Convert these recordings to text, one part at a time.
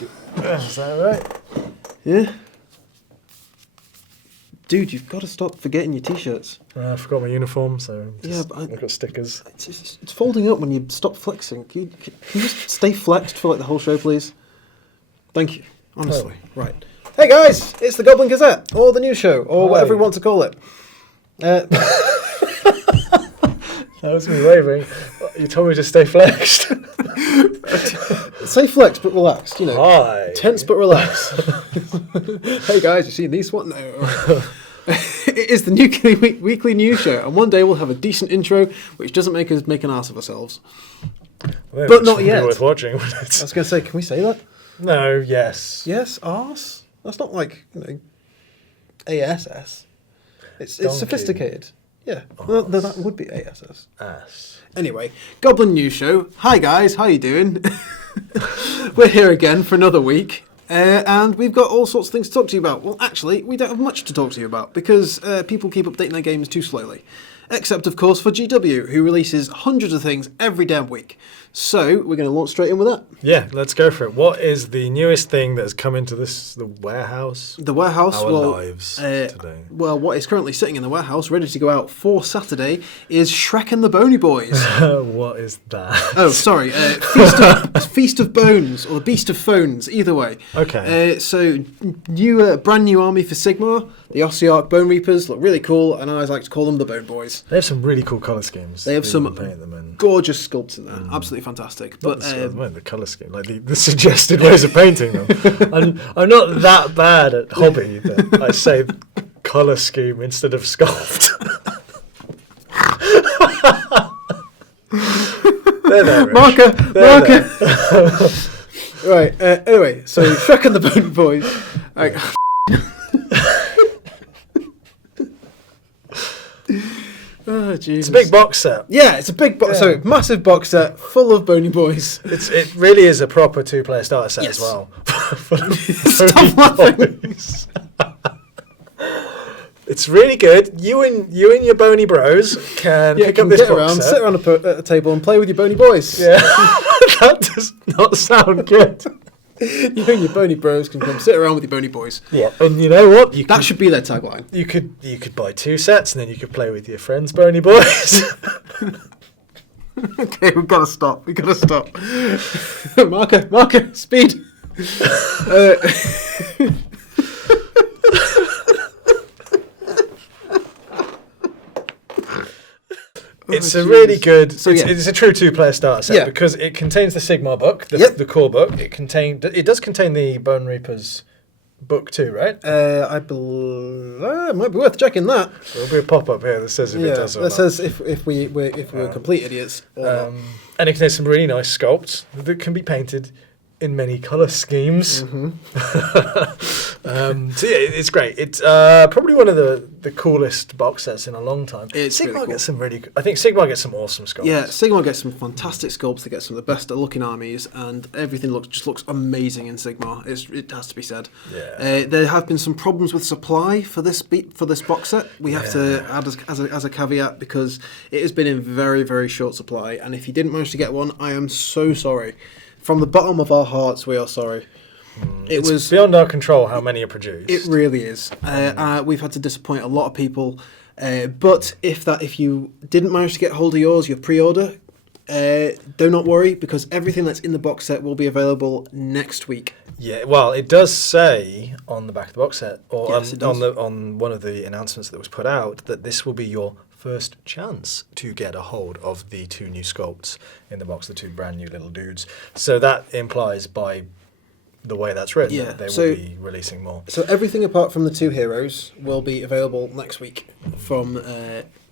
Is that right? Yeah. Dude, you've got to stop forgetting your t-shirts. I forgot my uniform, so but I've got stickers. It's folding up when you stop flexing. Can you just stay flexed for like the whole show, please? Thank you. Honestly. Oh. Right. Hey guys, it's the Goblin Gazette, or the news show, or whatever you want to call it. That was me waving. You told me to stay flexed. Say flexed but relaxed, you know. Hi. Tense but relaxed. Hey guys, you seen these one? No. It is the Nuclear Weekly News Show, and one day we'll have a decent intro which doesn't make us make an ass of ourselves. Well, but not yet. Worth watching. I was going to say, can we say that? No. Yes. Yes, arse. That's not like, you know, ASS. It's sophisticated. Yeah, well, that would be ASS. Ass. Anyway, Goblin News Show. Hi guys, how you doing? We're here again for another week, and we've got all sorts of things to talk to you about. Well, actually, we don't have much to talk to you about because people keep updating their games too slowly. Except, of course, for GW, who releases hundreds of things every damn week. So, we're going to launch straight in with that. Yeah, let's go for it. What is the newest thing that has come into the warehouse? The warehouse, Our lives today. Well, what is currently sitting in the warehouse, ready to go out for Saturday, is Shrek and the Boney Boys. What is that? Oh, sorry. Feast of Bones, or the Beast of Phones, either way. Okay. So, brand new army for Sigmar. The Ossiarch Bone Reapers look really cool, and I always like to call them the Bone Boys. They have some really cool colour schemes. They have some gorgeous sculpts in there. Absolutely fantastic. But the colour scheme, like the suggested ways of painting them. I'm not that bad at hobby that I say colour scheme instead of sculpt. there, Marker! Right, anyway, so Shrek and the Bone Boys. Oh, Jesus. It's a big box set. Yeah, it's a big box. Yeah. So massive box set full of Boney Boys. It really is a proper 2-player starter set as well. Stop laughing. It's really good. You and your Boney bros can pick up this box set. Sit around a table and play with your Boney Boys. Yeah, that does not sound good. You and your Boney Bros can come sit around with your Boney Boys. Yeah, and you know what? That should be their tagline. You could buy 2 sets and then you could play with your friends' Boney Boys. Okay, we've got to stop. Marker, speed. It's a really good. It's a true 2-player starter set because it contains the Sigmar book, the core book. It does contain the Bone Reapers book too, right? I believe it might be worth checking that. There'll be a pop up here that says if it does or not. That says if we're complete idiots. And it contains some really nice sculpts that can be painted in many colour schemes. Mm-hmm. So yeah, it's great. It's probably one of the coolest box sets in a long time. Sigmar gets some really. I think Sigmar gets some awesome sculpts. Yeah, Sigmar gets some fantastic sculpts. They get some of the best looking armies, and everything looks amazing in Sigmar. It has to be said. Yeah. There have been some problems with supply for this box set. We have to add as a caveat because it has been in very, very short supply. And if you didn't manage to get one, I am so sorry. From the bottom of our hearts, we are sorry. It was beyond our control how many are produced. It really is. We've had to disappoint a lot of people. But if you didn't manage to get hold of your pre-order, do not worry because everything that's in the box set will be available next week. Yeah, well, it does say on the back of the box set, or yes, on one of the announcements that was put out, that this will be your first chance to get a hold of the 2 new sculpts in the box, the 2 brand new little dudes. So that implies by the way that's written that they will be releasing more. So everything apart from the 2 heroes will be available next week from...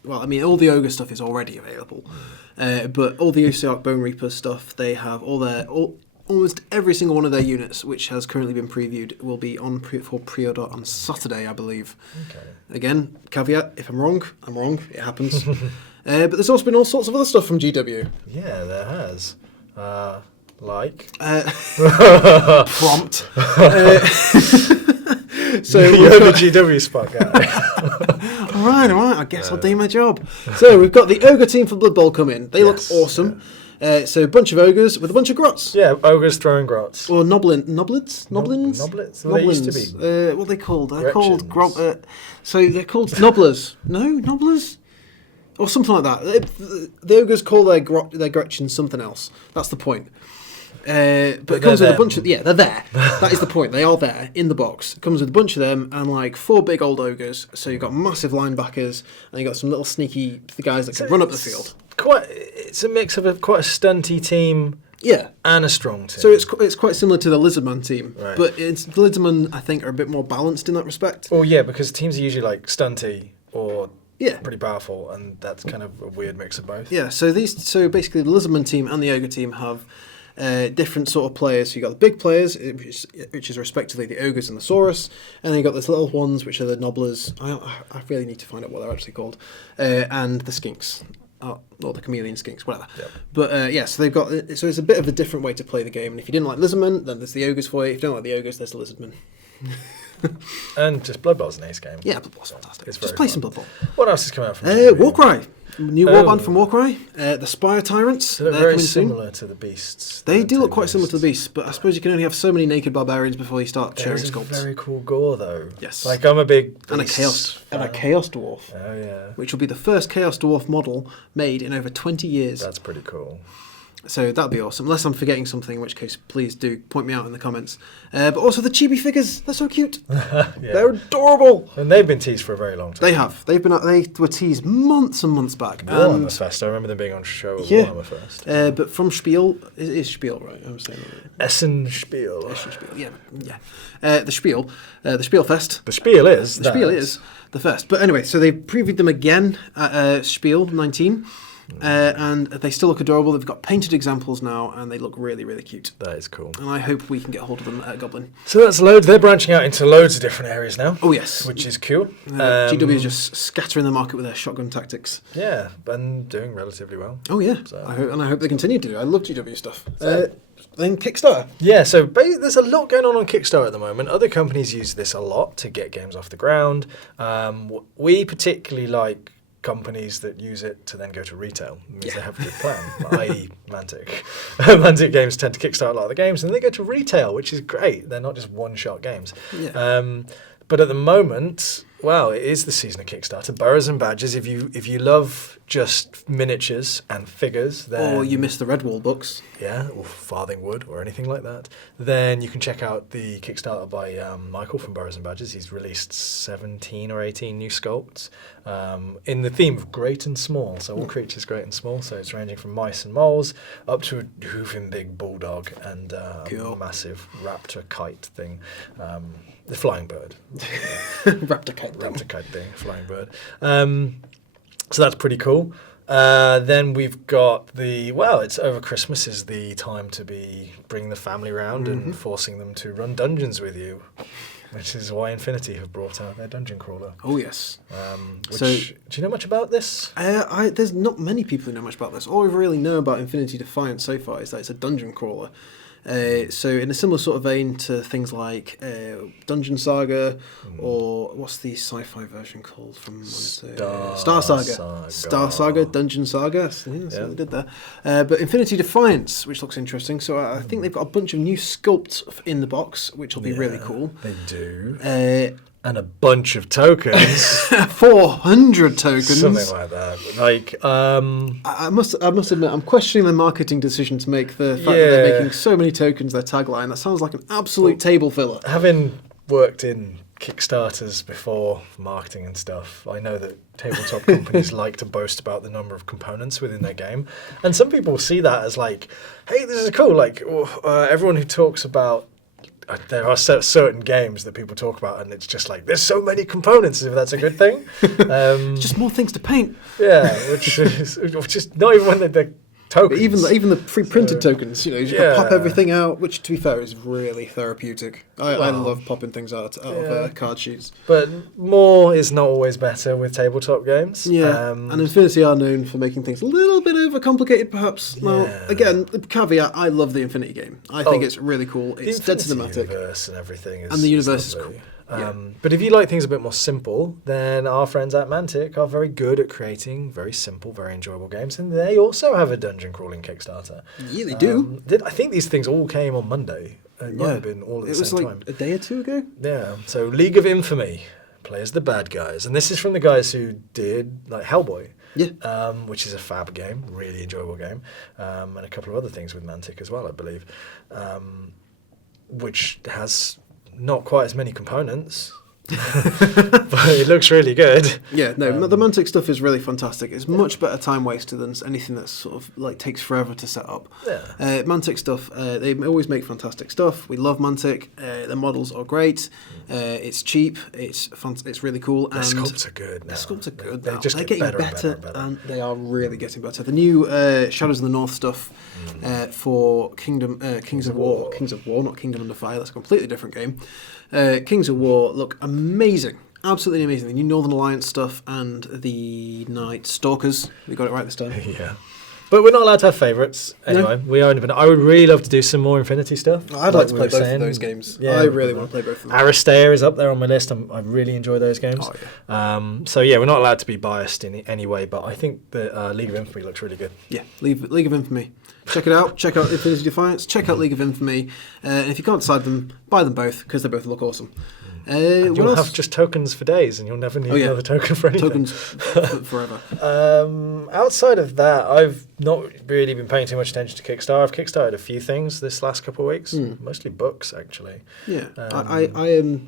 all the Ogre stuff is already available. But all the Ossiarch Bone Reaper stuff, they have almost every single one of their units, which has currently been previewed, will be on for pre-order on Saturday, I believe. Okay. Again, caveat, if I'm wrong, I'm wrong. It happens. But there's also been all sorts of other stuff from GW. Yeah, there has. Like? Prompt. So you're the GW spot guy. All right. I guess I'll do my job. So we've got the Ogre team for Blood Bowl come in. They look awesome. So a bunch of ogres with a bunch of grots. Yeah, ogres throwing grots. Or noblins? Noblets? Well, they used to be. What are they called? They're Gretchens. called so they're called nobblers. No, nobblers? Or something like that. The ogres call their Gretchens something else. That's the point. But it comes with a bunch of... Yeah, they're there. That is the point. They are there in the box. It comes with a bunch of them and like 4 big old ogres. So you've got massive linebackers and you've got some little sneaky guys that can run up the field. It's a mix of quite a stunty team and a strong team. So it's quite similar to the Lizardman team. Right. But the Lizardman, I think, are a bit more balanced in that respect. Well, yeah, because teams are usually like stunty or... Yeah, pretty powerful, and that's kind of a weird mix of both. Yeah, so basically the Lizardman team and the Ogre team have different sort of players. So you got the big players, which is respectively the Ogres and the Saurus, and then you got these little ones, which are the Nobblers. I really need to find out what they're actually called, and the Skinks. Or the chameleon skinks, whatever. Yep. But so they've got. So it's a bit of a different way to play the game. And if you didn't like Lizardman, then there's the ogres for you. If you don't like the ogres, there's the Lizardman. And just Blood Bowl's an ace game. Yeah, Blood Bowl's fantastic. It's just very play fun. some Blood Bowl. What else is coming out from Warcry. New warband from Warcry. The Spire Tyrants. They look very similar to the beasts. They do look quite similar to the beasts, but I suppose you can only have so many naked barbarians before you start sharing sculpts. Very cool gore though. Yes. Like I'm a big and a chaos dwarf. Oh yeah. Which will be the first chaos dwarf model made in over 20 years. That's pretty cool. So that'd be awesome. Unless I'm forgetting something, in which case please do point me out in the comments. But also the chibi figures, they're so cute. Yeah. They're adorable. And they've been teased for a very long time. They have. They were teased months and months back. Warhammer Fest. I remember them being on show at Warhammer Fest. But from Spiel, it is Spiel, right? I'm saying it. Essen Spiel. Yeah. The Spiel. The Spielfest. The Spiel is. The Spiel is the first. But anyway, so they previewed them again at Spiel 19. And they still look adorable. They've got painted examples now, and they look really, really cute. That is cool. And I hope we can get hold of them at Goblin. So that's loads. They're branching out into loads of different areas now. Oh, yes. Which is cool. GW is just scattering the market with their shotgun tactics. Yeah, and doing relatively well. Oh, yeah. So. I hope they continue to. I love GW stuff. Then Kickstarter. Yeah, so there's a lot going on Kickstarter at the moment. Other companies use this a lot to get games off the ground. We particularly like companies that use it to then go to retail. It means they have a good plan, i.e. Mantic. Mantic games tend to kickstart a lot of the games and they go to retail, which is great. They're not just one-shot games. Yeah. But at the moment, well, it is the season of Kickstarter. Burrows and Badges, if you love just miniatures and figures, then... Or you miss the Redwall books. Yeah, or Farthingwood or anything like that. Then you can check out the Kickstarter by Michael from Burrows and Badges. He's released 17 or 18 new sculpts in the theme of great and small. So all creatures great and small. So it's ranging from mice and moles up to a hoofing big bulldog and a massive raptor kite thing. The flying bird. Raptor kite thing, flying bird. So that's pretty cool. Then we've got it's over Christmas is the time to be bringing the family around and forcing them to run dungeons with you, which is why Infinity have brought out their dungeon crawler. Oh, yes. Do you know much about this? There's not many people who know much about this. All we really know about Infinity Defiance so far is that it's a dungeon crawler. So in a similar sort of vein to things like Dungeon Saga, or what's the sci-fi version called from Star Saga. Star Saga, Dungeon Saga. That's what they did there. But Infinity Defiance, which looks interesting. So I think they've got a bunch of new sculpts in the box, which will be really cool. They do. And a bunch of tokens. 400 tokens. Something like that. I must admit, I'm questioning their marketing decision to make the fact that they're making so many tokens their tagline. That sounds like an absolute table filler. Having worked in Kickstarters before, marketing and stuff, I know that tabletop companies like to boast about the number of components within their game. And some people see that as like, hey, this is cool. Like everyone who talks about there are certain games that people talk about, and it's just like, there's so many components, if that's a good thing. Just more things to paint. Yeah, which is not even when they're tokens. Even the pre-printed tokens, you just pop everything out, which, to be fair, is really therapeutic. I love popping things out of card sheets. But more is not always better with tabletop games. Yeah, and Infinity are known for making things a little bit overcomplicated, perhaps. Now, again, the caveat, I love the Infinity game. I think it's really cool. It's dead cinematic. The universe and everything is and the universe is lovely. cool. But if you like things a bit more simple, then our friends at Mantic are very good at creating very simple, very enjoyable games, and they also have a dungeon crawling Kickstarter. Yeah, they do. I think these things all came on Monday. It might have been all at the same time. It was like a day or two ago. Yeah. So League of Infamy plays the bad guys, and this is from the guys who did like Hellboy. Yeah. Which is a fab game, really enjoyable game, and a couple of other things with Mantic as well, I believe, which has not quite as many components, but it looks really good. Yeah, no, the Mantic stuff is really fantastic. It's much better time waster than anything that's sort of like takes forever to set up. Yeah. Mantic stuff, they always make fantastic stuff. We love Mantic. The models are great. It's cheap. It's fun. It's really cool. The sculpts are good now. The sculpts are good. They're just They're getting getting better and better. and they are really getting better. The new Shadows of the North stuff for Kings of War, not Kingdom Under Fire. That's a completely different game. Kings of War look amazing. Absolutely amazing. The new Northern Alliance stuff and the Night Stalkers. We got it right this time. Yeah. But we're not allowed to have favourites. Anyway, we are independent. I would really love to do some more Infinity stuff. I'd like to play both of those games. Yeah, I really want to play both of them. Aristair is up there on my list. I really enjoy those games. Oh, yeah. So yeah, we're not allowed to be biased in any way, but I think the League of Infamy looks really good. Yeah, League of Infamy. Check it out. Check out Infinity Defiance. Check out League of Infamy. And if you can't decide them, buy them both because they both look awesome. You'll have just tokens for days, and you'll never need another token for anything. Tokens forever. Outside of that, I've not really been paying too much attention to Kickstarter. I've kickstarted a few things this last couple of weeks, mostly books actually. Yeah, I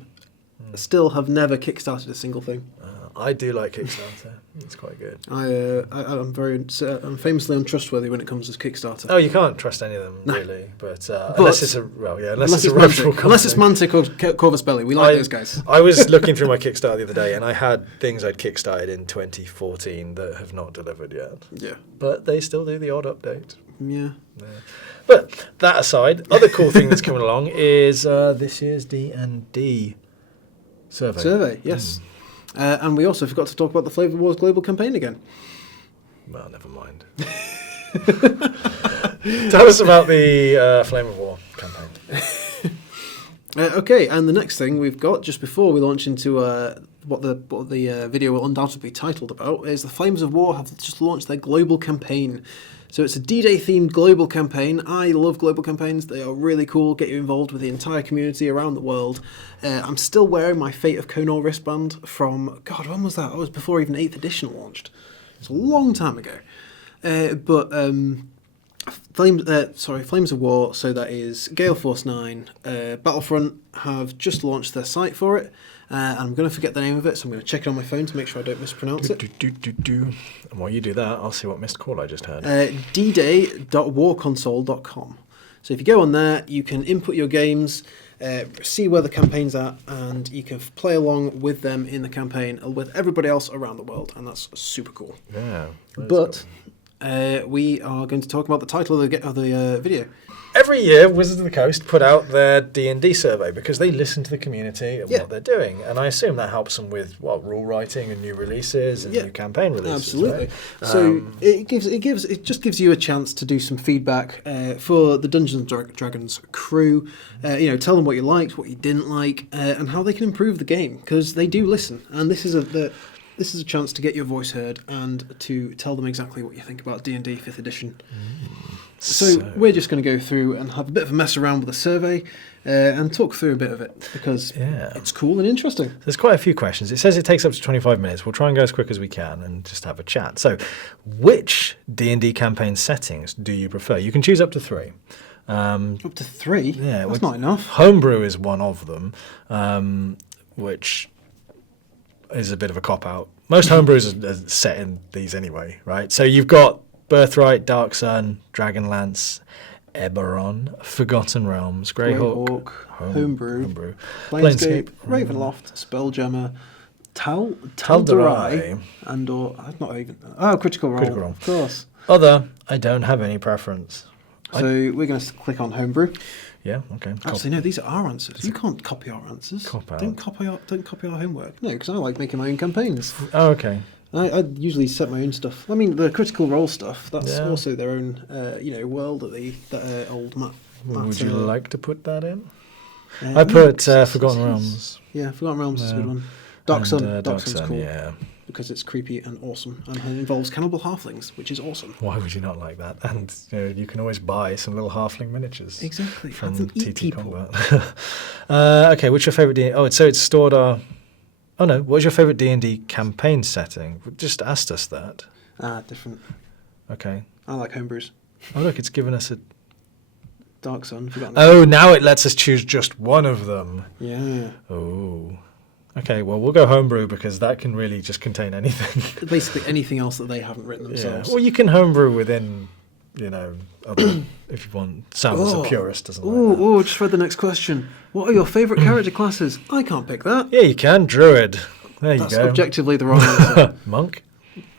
still have never kickstarted a single thing. I do like Kickstarter. It's quite good. I'm famously untrustworthy when it comes to Kickstarter. Oh, you can't trust any of them really, but unless it's a reputable company. Unless it's Mantic or Corvus Belli, we like those guys. I was looking through my Kickstarter the other day, and I had things I'd kickstarted in 2014 that have not delivered yet. Yeah, but they still do the odd update. Yeah. But that aside, other cool thing that's coming along is this year's D&D survey. Yes. And we also forgot to talk about the Flavour Wars global campaign again. Well, never mind. Tell us about the Flame of War campaign. Okay, and the next thing we've got, just before we launch into what the video will undoubtedly be titled about, is the Flames of War have just launched their global campaign. So it's a D-Day themed global campaign. I love global campaigns. They are really cool, get you involved with the entire community around the world. I'm still wearing my Fate of Konor wristband from, God, when was that? That was before even 8th edition launched. It's a long time ago. Flames of War, so that is Gale Force 9. Battlefront have just launched their site for it. And I'm going to forget the name of it, so I'm going to check it on my phone to make sure I don't mispronounce it. And while you do that, I'll see what missed call I just heard. dday.warconsole.com. So if you go on there, you can input your games, see where the campaign's at, and you can play along with them in the campaign with everybody else around the world, and that's super cool. Yeah. But we are going to talk about the title of the video. Every year, Wizards of the Coast put out their D&D survey because they listen to the community and what they're doing, and I assume that helps them with rule writing and new releases and new campaign releases. Absolutely. Right? So it just gives you a chance to do some feedback for the Dungeons and Dragons crew. Tell them what you liked, what you didn't like, and how they can improve the game, because they do listen, and this is a chance to get your voice heard and to tell them exactly what you think about D&D 5th edition. So we're just going to go through and have a bit of a mess around with the survey and talk through a bit of it because it's cool and interesting. There's quite a few questions. It says it takes up to 25 minutes. We'll try and go as quick as we can and just have a chat. So which D&D campaign settings do you prefer? You can choose up to 3. Up to 3? Yeah. That's not enough. Homebrew is one of them, which is a bit of a cop-out. Most homebrews are set in these anyway, right? So you've got Birthright, Dark Sun, Dragonlance, Eberron, Forgotten Realms, Greyhawk, Homebrew, Planescape, Ravenloft, Spelljammer, Tal'Darai, Critical Role, of course. Other, I don't have any preference. So we're going to click on Homebrew. Yeah, okay. Actually, no, these are our answers. You can't copy our answers. Don't copy our homework. No, because I like making my own campaigns. Oh, okay. I usually set my own stuff. I mean, the Critical Role stuff, that's also their own, world that old Matt. Would you like to put that in? I put Forgotten Realms. Yeah, Forgotten Realms is a good one. Dark Sun. Dark Sun's cool. Yeah. Because it's creepy and awesome, and it involves cannibal halflings, which is awesome. Why would you not like that? And you can always buy some little halfling miniatures. Exactly. From Have them eat TT people. Combat. Okay, what's your favourite D&D? Oh, so it's stored our... Oh no, what's your favourite D&D campaign setting? We just asked us that. Different. Okay. I like homebrews. Oh look, it's given us a... Dark Sun, Forgotten Oh, now it lets us choose just one of them. Yeah. Oh. Okay, well, we'll go homebrew because that can really just contain anything. Basically anything else that they haven't written Yeah. themselves. Well, you can homebrew within, other, if you want. Sam as a purist doesn't like that. Oh, just read the next question. What are your favourite character classes? I can't pick that. Yeah, you can. Druid. There you That's go. objectively the wrong answer. Monk?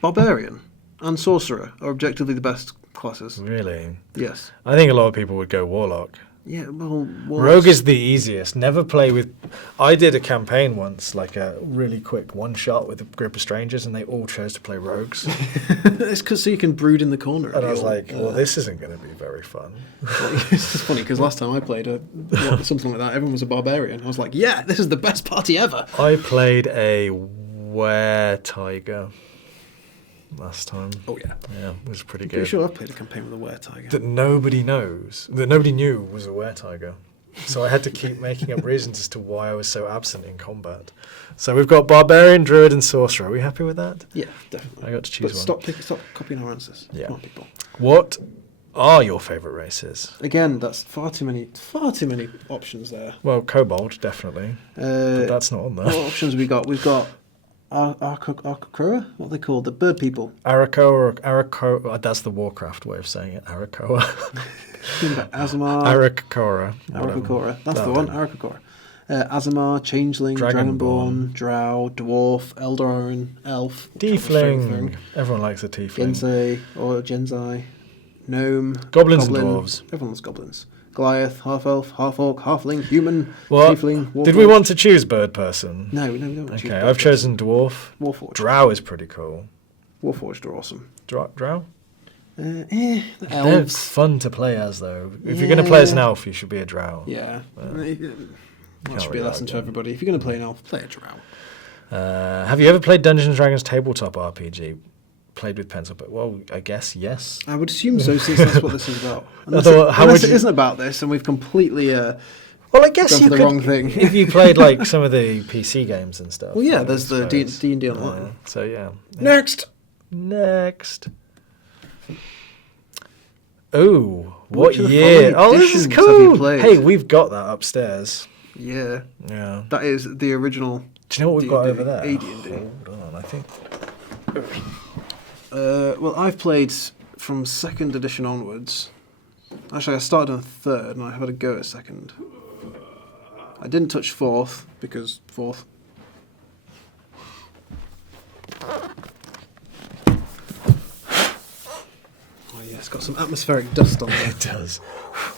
Barbarian and Sorcerer are objectively the best classes. Really? Yes. I think a lot of people would go Warlock. Yeah, well... Rogue is the easiest. Never play with... I did a campaign once, like a really quick one-shot with a group of strangers, and they all chose to play rogues. It's because so you can brood in the corner. And I was like, well, this isn't going to be very fun. It's just funny, because last time I played something like that, everyone was a barbarian. I was like, yeah, this is the best party ever. I played a were-tiger last time. Oh, yeah. Yeah, it was pretty I'm good. pretty sure I've played a campaign with a were-tiger. That nobody knows, that nobody knew was a were-tiger. So I had to keep making up reasons as to why I was so absent in combat. So we've got Barbarian, Druid and Sorcerer. Are we happy with that? Yeah, definitely. I got to choose But one. stop copying our answers. Yeah. Come on, people. What are your favourite races? Again, that's far too many options there. Well, Kobold, definitely. But that's not on there. What options have we got? We've got Arkakura? What are they called? The bird people. Arakoa, that's the Warcraft way of saying it. Arakoa. Azamar. Arakakora. Arakakora. That's the one, Arakakora. Azamar, Changeling, Dragonborn, Drow, Dwarf, Eldar, Elf. Tiefling. Everyone likes a Tiefling. Gensei, or Genzai. Gnome. Goblins Goblin. and Dwarves. Everyone loves goblins. Goliath, Half-Elf, Half-Orc, Halfling, Human, What? Tiefling, Warforged. Did we want to choose Bird Person? No, we don't. Okay, I've chosen Dwarf. Warforged. Drow is pretty cool. Warforged are awesome. Drow? The They're elves. fun to play as, though. If you're going to play as an elf, you should be a Drow. Yeah. That Can't should be a really lesson to argue. everybody. If you're going to play an elf, play a drow. Have you ever played Dungeons & Dragons tabletop RPG? Played with pencil, but well, I guess yes. I would assume so, since that's what this is about. Unless, How unless would it you- isn't about this, and we've completely Well, I guess gone you for the could, wrong thing. if you played like some of the PC games and stuff. Well, yeah, I there's the suppose. D&D Online. So yeah. Next! Next. Oh, what Which of the year? following Oh, this is editions have you cool. played? Hey, we've got that upstairs. Yeah. Yeah. That is the original. Do you know what we've got D&D, over there? AD&D. Hold on, I think. Well, I've played from 2nd edition onwards. Actually, I started on 3rd, and I had a go at 2nd. I didn't touch 4th, because 4th. Oh yeah, it's got some atmospheric dust on there. It does.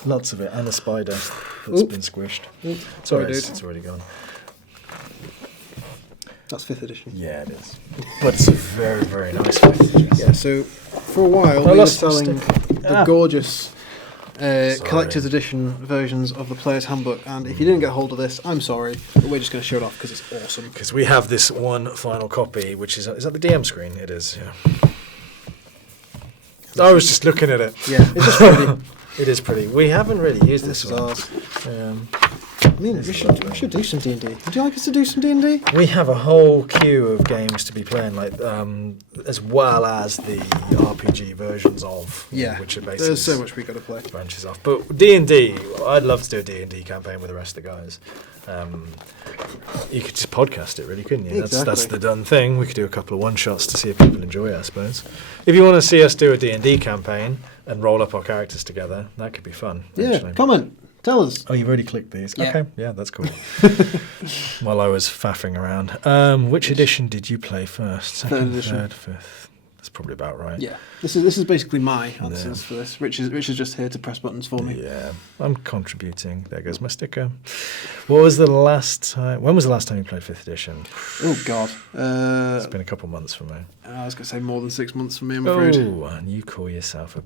Lots of it, and a spider that's Oop. been squished. Sorry, Alright, dude. It's already gone. That's 5th edition. Yeah, it is. But it's a very, very nice 5th edition. Yeah, so for a while I we were lost my selling stick. the gorgeous collector's edition versions of the Player's Handbook, and if you didn't get hold of this, I'm sorry, but we're just going to show it off because it's awesome. Because we have this one final copy, which is that the DM screen? It is, yeah. I was just looking at it. Yeah, it's just pretty. It is pretty. We haven't really used This this is one. ours. Um, I mean, we should do some D&D. Would you like us to do some D&D? we have a whole queue of games to be playing, like as well as the RPG versions of, Yeah, which are basically there's so much we got to play. branches off. But D&D, I'd love to do a D&D campaign with the rest of the guys. You could just podcast it, really, couldn't you? That's Exactly. the done thing. We could do a couple of one-shots to see if people enjoy it, I suppose. If you want to see us do a D&D campaign and roll up our characters together, that could be fun. Yeah, actually. comment. Tell us. Oh, you've already clicked these? Yeah. Okay, yeah, that's cool. While I was faffing around. Which edition did you play first? Second, edition. third, fifth? That's probably about right. Yeah, this is basically my answers for this. Rich is just here to press buttons for me. Yeah, I'm contributing. There goes my sticker. What was the last time? When was the last time you played 5th edition? Oh God, It's been a couple months for me. I was going to say more than 6 months for me. I'm afraid. Oh, and you call yourself a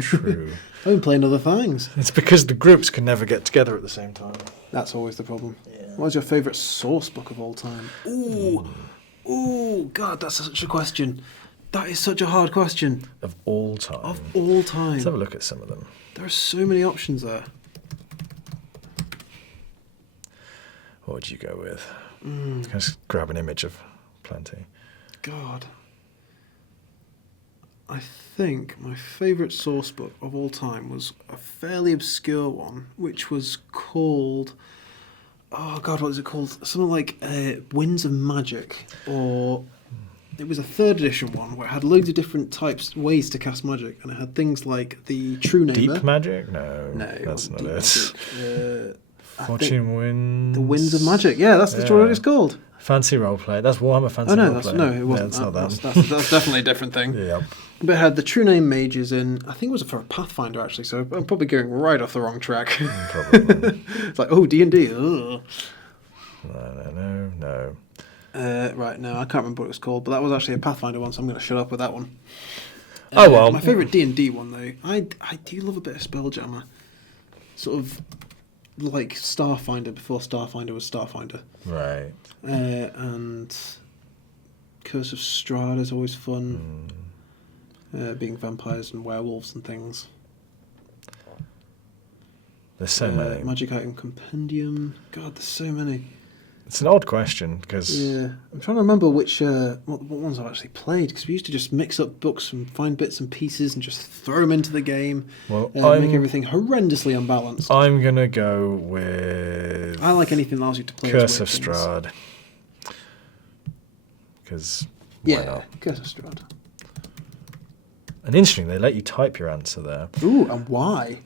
true. I've been playing other things. It's because the groups can never get together at the same time. That's always the problem. What's your favourite source book of all time? Ooh, God, that's such a question. That is such a hard question. Of all time. Of all time. Let's have a look at some of them. There are so many options there. What would you go with? Just grab an image of plenty. God. I think my favourite source book of all time was a fairly obscure one, which was called... Oh, God, what is it called? Something like Winds of Magic, or... It was a 3rd edition one where it had loads of different ways to cast magic, and it had things like the True Namer. Deep Magic? No, that's not it. Fortune Winds. The Winds of Magic, yeah, that's what it's called. Fancy Roleplay. That's Warhammer Fancy Roleplay. No, it wasn't. It's not that. That's definitely a different thing. Yeah. But it had the True Name Mages in, I think it was for a Pathfinder actually, so I'm probably going right off the wrong track. Probably. It's like, D&D, ugh. No. Right, no, I can't remember what it was called, but that was actually a Pathfinder one, so I'm going to shut up with that one. Oh, well. My favourite D&D one, though, I do love a bit of Spelljammer. Sort of like Starfinder before Starfinder was Starfinder. Right. And Curse of Strahd is always fun. Being vampires and werewolves and things. There's so many. Magic Item Compendium. God, there's so many. It's an odd question because... Yeah, I'm trying to remember which what ones I've actually played, because we used to just mix up books and find bits and pieces and just throw them into the game. Well, make everything horrendously unbalanced. I'm going to go with... I like anything that allows you to play Curse of Strahd. Because why not? Curse of Strahd. And interesting, they let you type your answer there. Ooh, and why?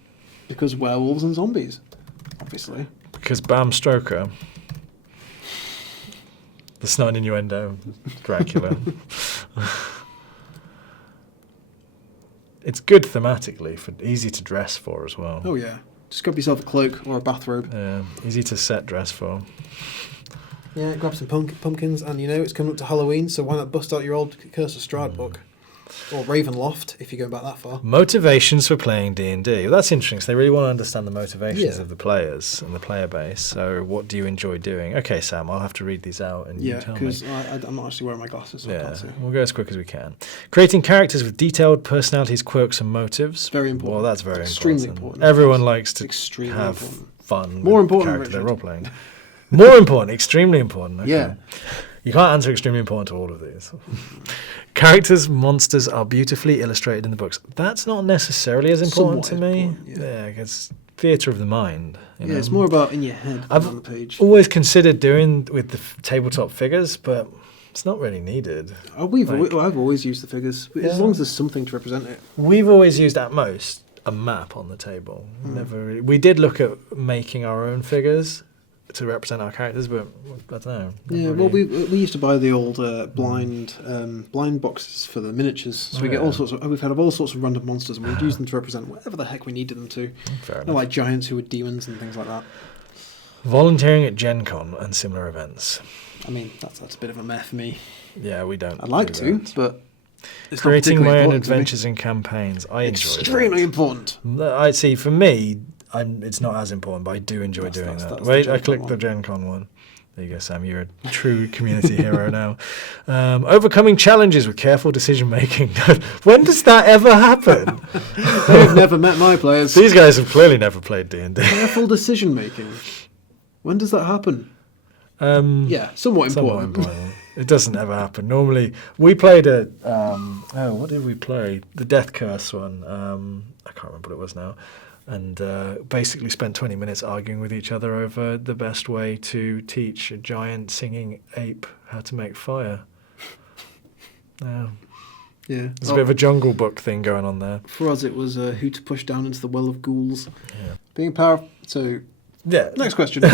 Because werewolves and zombies, obviously. Because Bram Stoker... That's not an innuendo, Dracula. It's good thematically, easy to dress for as well. Oh yeah, just grab yourself a cloak or a bathrobe. Yeah, easy to set dress for. Yeah, grab some pumpkins, and it's coming up to Halloween, so why not bust out your old Curse of Strahd book? Or Ravenloft, if you go back that far. Motivations for playing D&D. Well, that's interesting. So they really want to understand the motivations of the players and the player base. So what do you enjoy doing? Okay, Sam, I'll have to read these out and you tell me. Yeah, because I'm not actually wearing my glasses, so I can't see. We'll go as quick as we can. Creating characters with detailed personalities, quirks, and motives. Very important. Well, that's very extremely important. Everyone likes to have fun More with important, character they're Richard. role-playing. More important, extremely important. Okay. Yeah. You can't answer extremely important to all of these. Characters, monsters are beautifully illustrated in the books. That's not necessarily as important to me. Yeah, it's theatre of the mind. Yeah, it's more about in your head than on the page. I've always considered doing with the tabletop figures, but it's not really needed. I've always used the figures, as long as there's something to represent it. We've always used at most a map on the table. Never really, we did look at making our own figures to represent our characters, but I don't know. Yeah, well, we used to buy the old blind boxes for the miniatures, so we get all sorts of. We've had all sorts of random monsters, and we'd use them to represent whatever the heck we needed them to. Fair enough. Like giants who were demons and things like that. Volunteering at Gen Con and similar events. I mean, that's a bit of a meh for me. Yeah, we don't. I'd like to, but it's creating not my own important to me. adventures and campaigns. I enjoy that. Extremely important. I see. For me, it's not as important, but I do enjoy doing that. That's Wait, the I Gen Con clicked one. the Gen Con one. There you go, Sam. You're a true community hero now. Overcoming challenges with careful decision making. When does that ever happen? They've never met my players. These guys have clearly never played D&D. Careful decision making. When does that happen? Yeah, somewhat important. It doesn't ever happen. Normally, we played what did we play? The Death Curse one. I can't remember what it was now. And basically spent 20 minutes arguing with each other over the best way to teach a giant singing ape how to make fire. Yeah. There's a bit of a Jungle Book thing going on there. For us, it was who to push down into the well of ghouls. Yeah. Being powerful. So, yeah. Next question.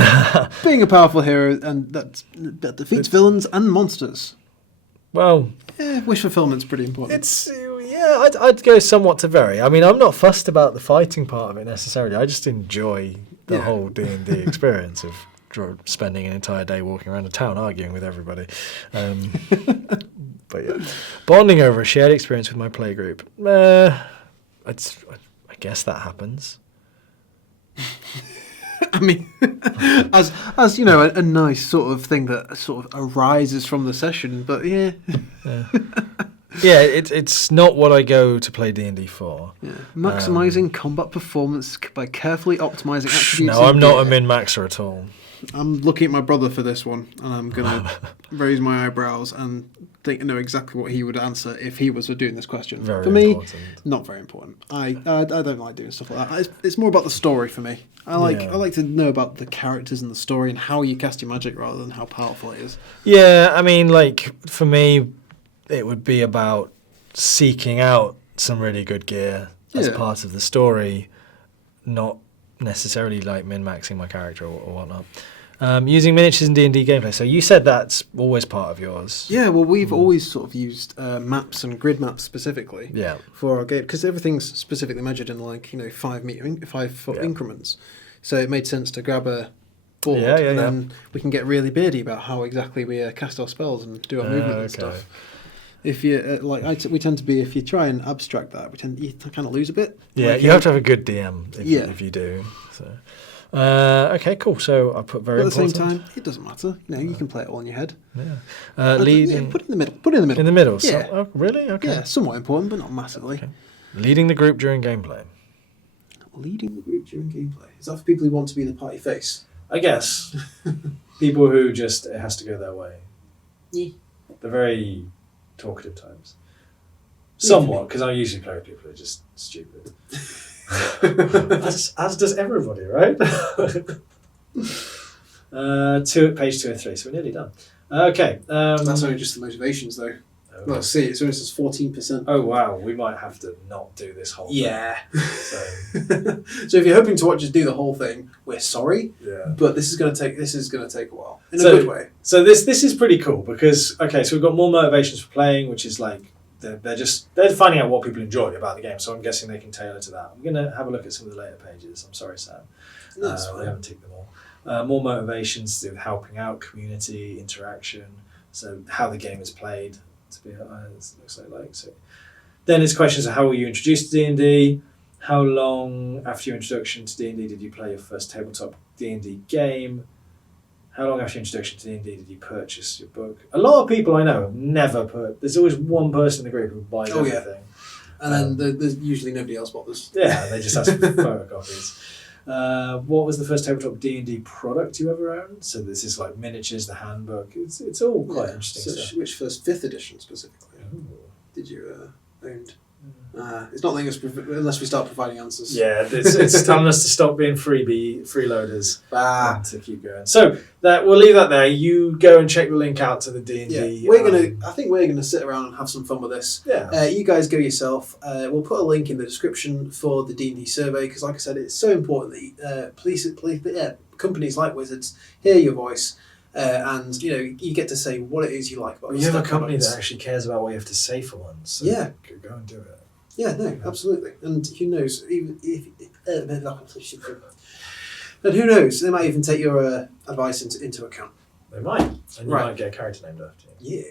Being a powerful hero and that defeats villains and monsters. Well, wish fulfillment's pretty important. I'd go somewhat to vary. I mean, I'm not fussed about the fighting part of it necessarily. I just enjoy the whole D&D experience of spending an entire day walking around a town arguing with everybody. But yeah, bonding over a shared experience with my playgroup. I guess that happens. I mean, as you know, a nice sort of thing that sort of arises from the session. But yeah. Yeah, it's not what I go to play D&D for. Yeah. Maximising combat performance by carefully optimising attributes. No, I'm not a min-maxer at all. I'm looking at my brother for this one, and I'm going to raise my eyebrows and know exactly what he would answer if he was doing this question. Very for me, important. not very important. I don't like doing stuff like that. It's more about the story for me. I like to know about the characters and the story and how you cast your magic rather than how powerful it is. Yeah, I mean, like, for me, it would be about seeking out some really good gear as part of the story, not necessarily like min-maxing my character or whatnot. Using miniatures in D&D gameplay. So you said that's always part of yours. Yeah, well, we've always sort of used maps and grid maps specifically for our game because everything's specifically measured in 5 foot increments. So it made sense to grab a board and then we can get really beardy about how exactly we cast our spells and do our movement and stuff. If you we tend to be, if you try and abstract that, you kind of lose a bit. Yeah, you have to have a good DM if you do. So, okay, cool. So I put very. But at the important. same time, it doesn't matter. You can play it all in your head. Yeah. Leading. Put it in the middle. Put it in the middle. In the middle. Yeah. So, oh, really? Okay. Yeah, somewhat important, but not massively. Okay. Leading the group during gameplay. Leading the group during gameplay. Is that for people who want to be the party face? I guess. People who just it has to go their way. Yeah. They're very talkative types. Somewhat, because I usually play with people who are just stupid. as does everybody, right? Page 203, so we're nearly done. Okay. That's only just the motivations, though. Well, see, it's only says 14%. Oh, wow, we might have to not do this whole thing. Yeah. So if you're hoping to watch us do the whole thing, we're sorry. Yeah. But this is going to take a while in a good way. So this is pretty cool because so we've got more motivations for playing, which is like they're finding out what people enjoy about the game. So I'm guessing they can tailor to that. I'm going to have a look at some of the later pages. I'm sorry, Sam. We haven't ticked them all. More motivations to do with helping out, community interaction. So how the game is played. It looks like so. Then it's questions of how were you introduced to D&D? How long after your introduction to D&D did you play your first tabletop D&D game? How long after your introduction to D&D did you purchase your book? A lot of people I know have never there's always one person in the group who buys everything. And then there's usually nobody else bothers. Yeah, they just ask for photocopies. What was the first tabletop D&D product you ever owned? So this is like miniatures, the handbook. It's all quite interesting stuff. Which first 5th edition specifically did you own? It's not letting us unless we start providing answers. Yeah, it's telling us to stop being freeloaders and to keep going. So we'll leave that there. You go and check the link out to the D&D. I think we're gonna sit around and have some fun with this. Yeah. You guys go yourself. We'll put a link in the description for the D&D survey because, like I said, it's so important that companies like Wizards hear your voice. And you get to say what it is you like about you have a company that actually cares about what you have to say for once. So go and do it. Yeah, no, absolutely. And who knows? Even if and who knows? They might even take your advice into account. They might, and you might get a character named after you. Yeah.